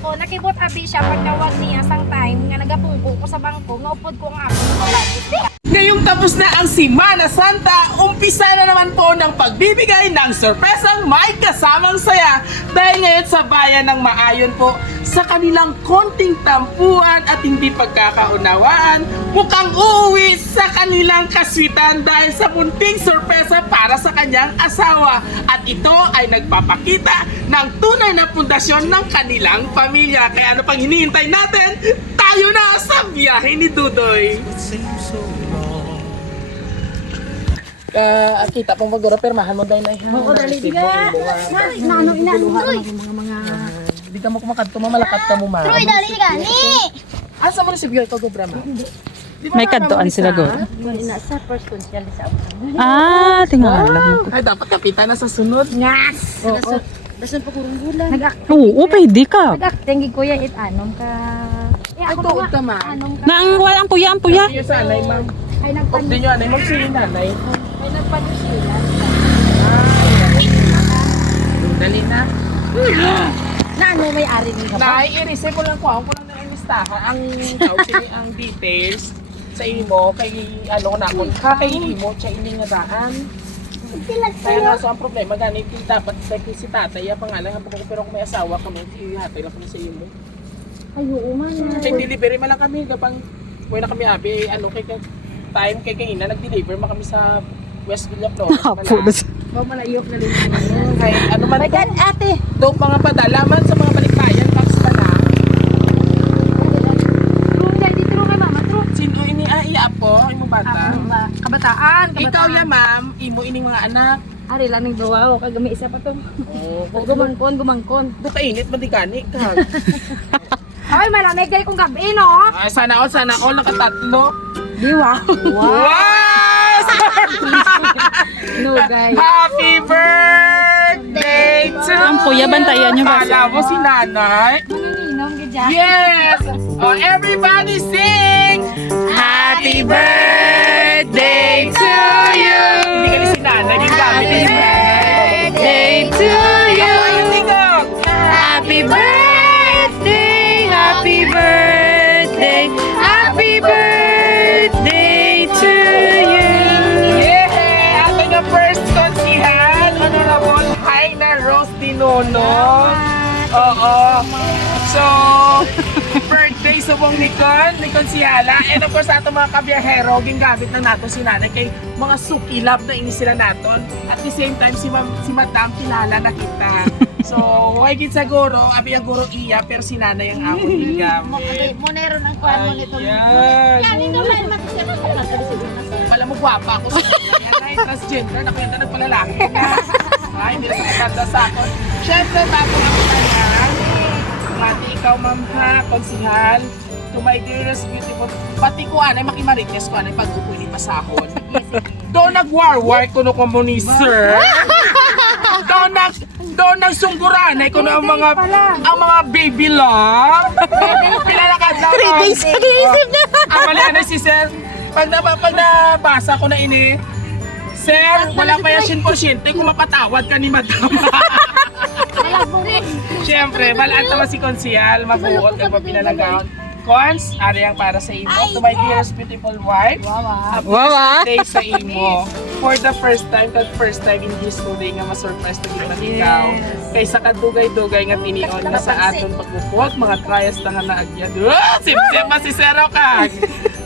ako, nakibot abi siya pagkawag niya sang time nga nagapungko ko sa bangko, ngaupod ko ang ako. Ngayong tapos na ang Semana Santa, umpisa na naman po ng pagbibigay ng sorpresang may kasamang saya. Dahil ngayon sa bayan ng Maayon po, sa kanilang konting tampuan at hindi pagkakaunawaan, mukhang uuwi sa kanilang kaswitan dahil sa munting sorpresa para sa kanyang asawa. At ito ay nagpapakita ng tunay na pundasyon ng kanilang pamilya. Kaya ano pang hinihintay natin? Tayo na sa biyahe ni Dudoy! Kita pong maguro, permahan mo dahil na ihan. Oo, dali, diga. Nano, inanoy. Hindi ka mo kumakad, mamalakat ka mo, ma. Troy, dali, gani. Asa mo na si Biyoy, ito, Brahma? May kadtuan sila go. Nasa first consial sa Ah, tingnan lang. Ay, dapat kapitan na sa sunod. Ngas! Oo. Dasan pa kurong bulan. Oo, pwede ka. Nag-acting kuya it anom ka. Ay, tuod ka, ma. Anom ka. Nang wala ang puya, ang puya. Iyo sa anay, ma'am. Ay Of din nyo, anay, magsili nanay. Ay nagpanusilan. Dali na. Na ano may ari din ka ba? Nay, i-receive ko lang ko lang ng imistahan ang details sa imo kay ano na ko kay imo sa ini nga daan. Kaya nga so ang problema ganit yung dapat si tatay ya pangalan nga pero kung may asawa ka mo ihatay lang kami sa imo. Ay oo man. Kay delivery man lang kami gapang wala na kami abi ano kay time kay kanina nag-deliver man kami sa West Villa Flores. Ba malayok na rin. Kay ano man My God, ate. dog mga padalaman sa mga balikbayan box pa na. True dai di true kay mama, true. Sino ini iya po imo bata? Kabataan, Ikaw ya ma'am, imo ining mga anak. Ari lang ning duwa o kag gami isa pa to. Oh, Gumangkon. do kainit man di gani ka. Ay malamig dai kung gabi no. Ay sana all nakatatlo. Diwa. Wow! No guys. Happy birthday to Ang kuya, bantayan niyo ba? Kala mo si nanay? Manginginom gidya. Yes! Oh, everybody sing! Happy birthday to you! Hindi ka ni si nanay, yung gamit ni si nanay. Birthday to you. Happy birthday! Happy birthday. Happy birthday to you. Yeah! Ato nga first konsihan, Honorable Haina Rose Dinono. Oo. So, birthday sa buong Nikon Sihala. And of course, ato mga kabiyahero, gingamit na nato si nanay kay mga sukilab na ini sila naton. At the same time, si Madam kilala na kita. So, higit sa guro, abi ang guro iya, pero si nanay ang amon gingamit. Moneron ang kuan mo nito. Ayan. Yan ito man matisira ko na Pala mo gwapa ako sa kanya. Ay, transgender, nakita nagpalalaki na. Ay, hindi na sa katanda sa ako. Siyempre, bago ang kanya, pati ikaw, ma'am ha, konsihal, to my dearest beautiful, pati ko anay, makimarites ko anay, pag-upo ni pasahon. Doon nag-war-war ko no mo ni sir. Doon nagsungguran ay ko ang mga baby lang. Pilalakad lang. 3 days nag-iisip na. Ang mali ano si sir, pag nabasa ko na ini, sir, wala pa yan 100% kung mapatawad ka ni madam. Siyempre, malaan naman si Konsihal, mabuot ka pa pinalagaon. Cons, ari ang para sa imo. To my dearest beautiful wife, a blessed day sa imo. For the first time in this day nga ma-surprise na kita ikaw. Kaysa kadugay-dugay nga tinion nga sa aton pagpupot, mga trials na nga naagyad. Sip-sip ma si Zero ka!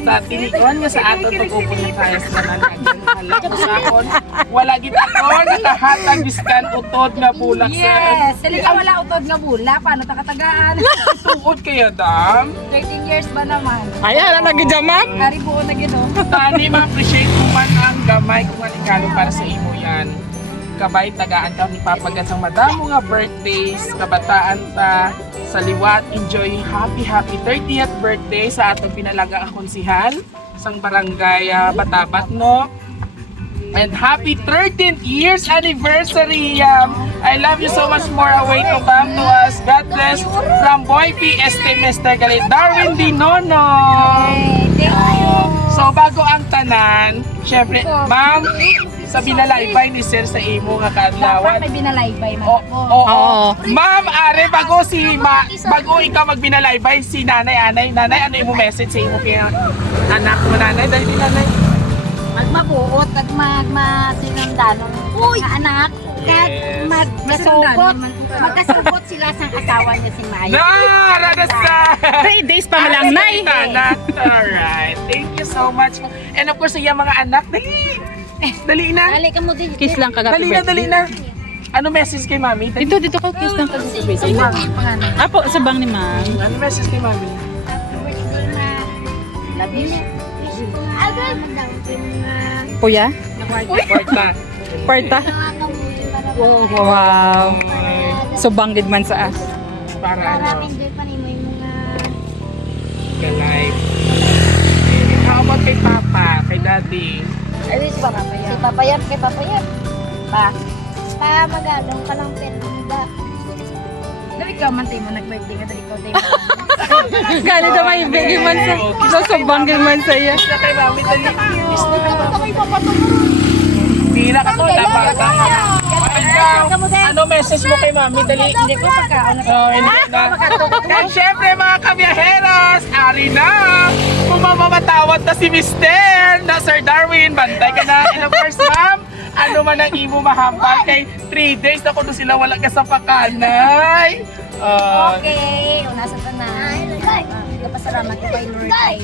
Sa tinion nga sa aton pagpupot ng trials na naagyad. Halak ko sa akon, wala kita ko, nakahatag biskan utod nga bulak sir. Yes, sila ka wala utod nga bula, paano ta katagaan? Tuod kaya dam. 13 years ba naman? Ayan, nagijamap. Hari buo na gino. Tani ma-appreciate mo man ang gamay kung alikalo para sa imo yan. Kabay tagaan ka ni papagat sa madamo nga birthdays, kabataan ta sa liwat. Enjoy happy 30th birthday sa atong pinalaga ang konsihal sang barangay Batabat no. And happy 13th years anniversary! I love you so much more away to come to us. God bless from Boy P. Este Mr. Galit Darwin Dinono. Thank you. So bago ang tanan, syempre, ma'am, sa binalaybay ni Sir sa imo nga Dapat kaadlawan. may binalaybay man Oo. ako. Oo. Ma'am, are bago ikaw magbinalaybay si Nanay ano imo message sa imo kaya anak mo Nanay dahil Nanay? Magmabuot at magmasinundanon mga anak. Kat Yes. magkasugot sila sa asawa niya si Maya. Naranasan! 3 days pa malang, Nay. Alright. Thank you so much. And of course, yung mga anak, dali na. Dali ka mo din. Kiss lang kagabi. Dali na. Ano message kay Mami? Dali. Dito ka, kiss lang kagabi. Apo, sa bang ni Ma'am. Ano message kay Mami? Happy birthday, ma. Love you. Kuya? Porta. Kwarta? Wow. So banggid man sa as. Para ano? enjoy pa rin mo yung mga... Ka-live. How about kay Papa? Kay Daddy? Ay, si Papayat, kay Papayat. Pa magalong ka lang permida. Dali ka man tayo mo nag-birthday ka, dali ka tayo mo. Galit na may bigay man sa so banggid man sa iya. Kiss na kay Mami, dali. Kiss na kay Mami. Tira ka to, labata. Ano message mo kay Mami? Dali. Hindi ko pagkaon na. Hindi na. And syempre mga kabiyaheros, ari na! Kung mamamatawad na si Mr. na Sir Darwin, bantay ka na. And of course, ma'am, ano man ang imo mahambal kay 3 days na kuno sila wala ka sa pakanay. Okay, una sa tanan. Nagpasalamat ko kay Lord kay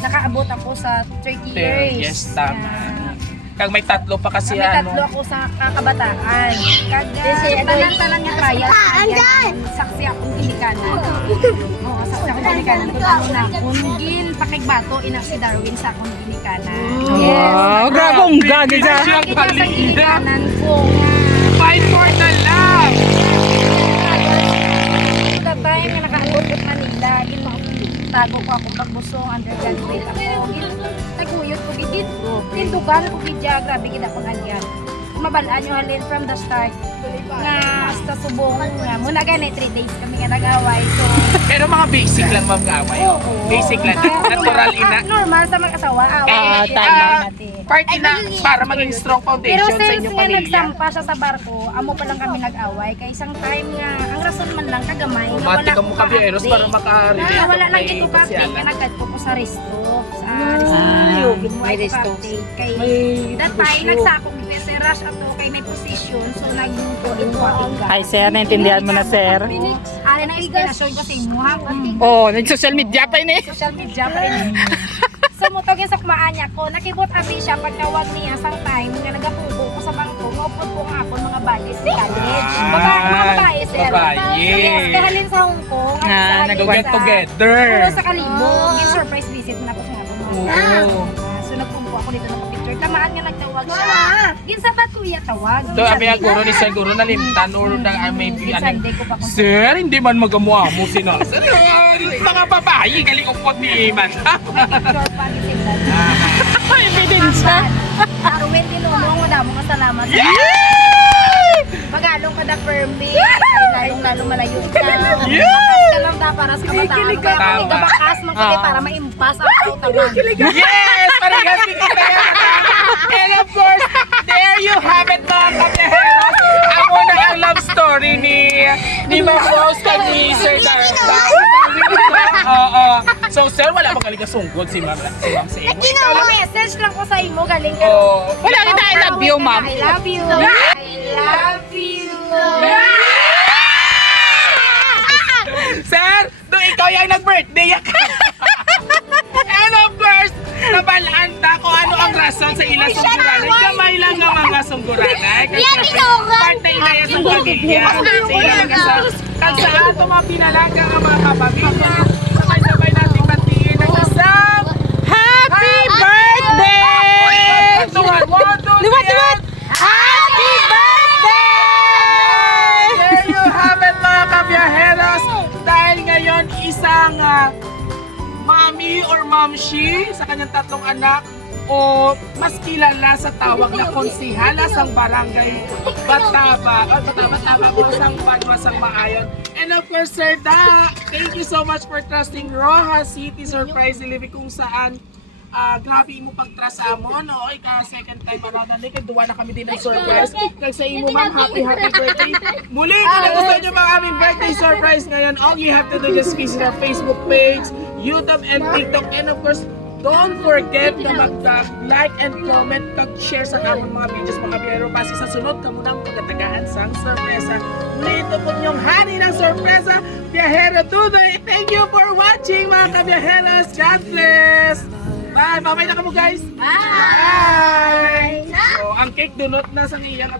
nakaabot ako sa 30 years. Yes, tama. Kag may tatlo pa kasi May ano. tatlo ako sa kakabataan. Kag tanan-tanan nga trial. Saksi akong ginikanan. Oo, saksi akong ginikanan. Kung na, kung gin pakigbato, ina si Darwin sa akong ginikanan. Yes. Wow, grabe ang gagi dyan. Lagi ka sa ginikanan ko nga. Fight for the love! That time nga nakaabot ko Manila, tago ko ako pagbusong, undergraduate ako. Taguyot ko gigit. Tindugan ko gidya, grabe gid akong agyan. Mabalaan nyo halin from the start nga sa subong nga muna gani 3 days kami nga nag-away. So Pero mga basic lang ma'am nga away. Basic lang. Natural ina. normal sa mag-asawa, away. tama. Part ina para maging strong Pero foundation sa since inyong nga pamilya. nagsampa siya sa barko, amo pa lang kami nag-away. Kaya isang time nga, ang rason man lang kagamay. nga Romantic wala ang ko mga kabiyeros ka-update. para maka-relate. Na wala lang kay dito ka-update. Pasiala. Nga nagkad ko sa resto. Sa Ah, resto. may resto. Kay May that time, nagsakog dito sa rush ato kay may position. So nag-go-in ko ka. Ay, sir, naintindihan mo na, sir. Ari na explanation ko sa imo ha. Oh, nag-social media pa ini. Social media pa rin. So mutogin sa kumaanya ko, nakibot abi siya pagtawag niya sang time nga nagapugo ko sa bangko, maupod ko nga ako mga buddies sa college. Mga babae sir. Babae. Yes, kaya halin sa Hong Kong. Ah, Nag-get together. Puro sa Kalibo, yung surprise visit na ako sa mga Oo. So nagpumpo ako dito ng picture. Tamaan nga nagtawag siya. Ginsabat ko iya tawag. So, abi ang guro ni Sir Guro na limtan or na may Sunday ko pa kung Sir, hindi man magamuha mo sino. Sir, mga babae, galing upot ni Iman. picture pa ni Sila. Ebidensya. Arwin, tinulong mo na mo salamat. Magalong ka na firmly. Lalong malayo ka. Bakas ka lang da para sa kabataan. Kaya kami Tama. kabakas, magpili para maimpas ang kautangan. Yes! Parang yan, and of course, there you have it mga kabiyaheros. Amo na ang love story ni Ma'am Rose kag ni Sir Darwin. Oo. So, sir, wala bang galing kasungkod si Ma'am sa inyo? Ikaw message lang ko sa imo, galing ka. Oo. Wala kita, I love you, ma'am. I love you. I love you. Sir, do ikaw yung nag-birthday ka. And of course, nabalaan ta kung ano ang rason sa ilang sungguranay. Kamay lang ang mga sungguranay. Kasi parte na yan sa pamilya. Sa ilang mag-asawa. Kag sa ato mga pinalaga ang mga kapamilya. Sabay-sabay natin batiin ang isang Happy birthday! Liwat! Happy birthday! There you have it mga kabiyaheros. Dahil ngayon isang mami or mamshi sa kanyang tatlong anak o mas kilala sa tawag na konsihala sang barangay Bataba o sang Banwa sang Maayon. And of course, Sir Da, thank you so much for trusting Rojas City Surprise Delivery kung saan grabe mo pagtrasa mo, no? Ika second time around, dali kay duwa na kami din ng surprise. Kag sa imo ma'am, happy birthday. Muli, kung nagustuhan niyo mga aming birthday surprise ngayon, all you have to do just visit our Facebook page, YouTube and TikTok, and of course, don't forget na mag-like and comment kag share sa among mga videos mga biyahero kasi sa sunod kamo nang pagatagaan sang sorpresa. Muli ito po yung hani ng sorpresa, Biyahero Dudoy. Thank you for watching mga kabiyaheros. God bless! Bye! Bye-bye na kamo guys! Bye! So, ang cake dunot na sa iyang